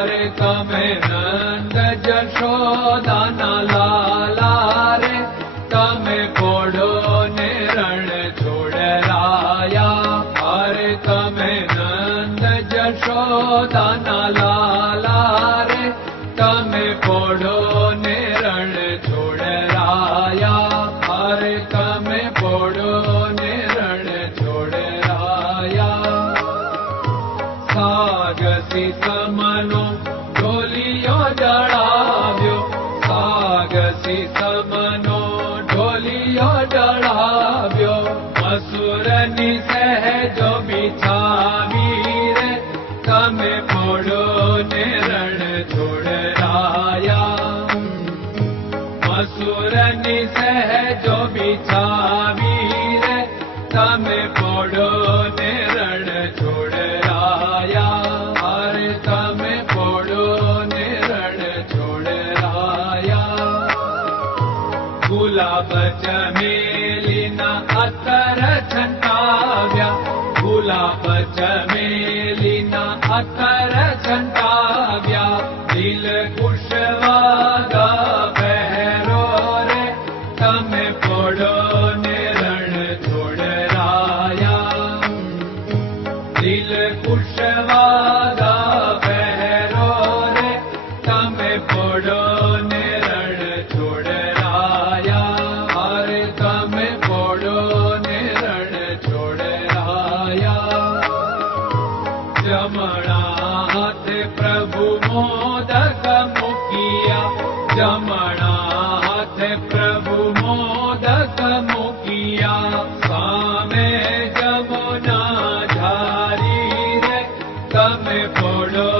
अरे तमे नन्द यशो दाना ला तमे पढो निर्ण छोडा अरे तमे नन्द जशो दाना ला तमे पढो ीरे तमे पडो निोडरायारे तमे पडो निोड गुलाबमेलिना अकर झण् गुलाब जलिना अकर चण्टाव्याल खुशवादा me.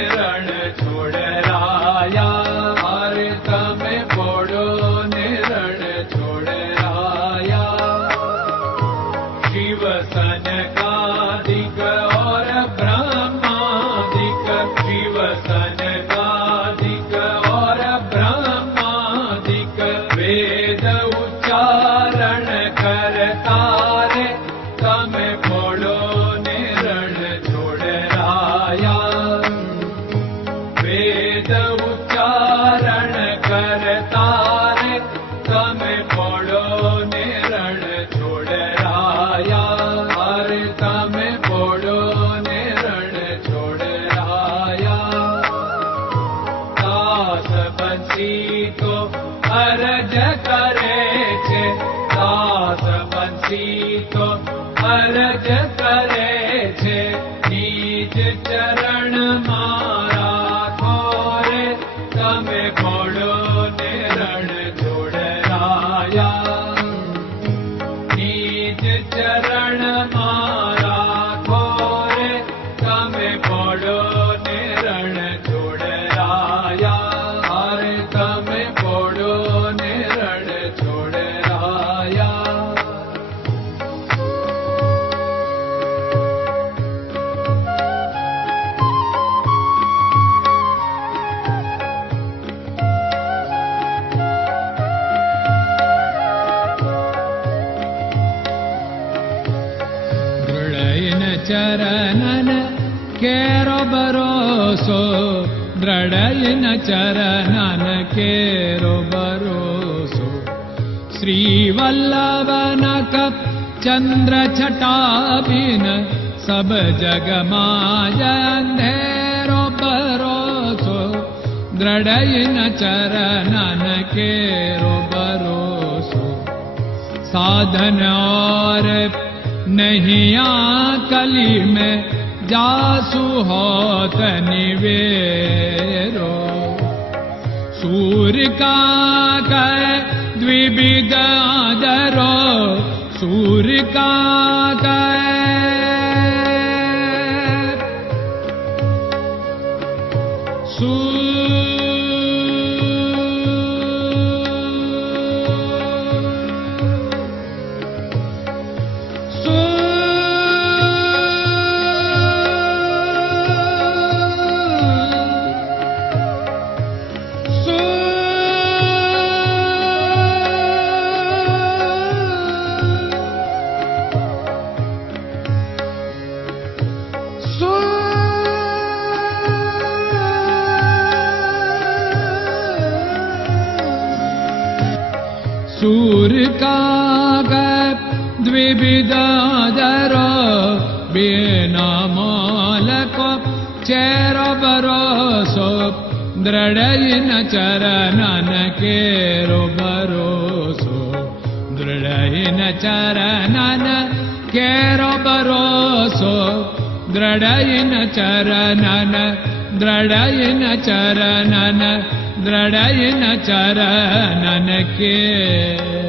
उच्चारण करताम बडो ने रणोडराया तमे बडो निर छोडरायास बचीतो हरज करे तचीतो हरज चरणन केरो भरोसो दृढयिन चरणन केरो भरोसो श्रीवल्लभन कप चन्द्र छटाबिन सब जग माया अंधेरो भरोसो दृढयिन चरणन केरो भरोसो साधन और नहीं कली में जासु होत निवेरो। सूर्य का कह द्विविध आदरो। सूर्य का एकाग द्विविदादरो बिनामालको चेरो दृढयिन चरणन केरो भरोसो दृढयिन चरणन केरो भरोसो दृढयिन चरणन दृढयिन चरणन दृढयिन चरणन के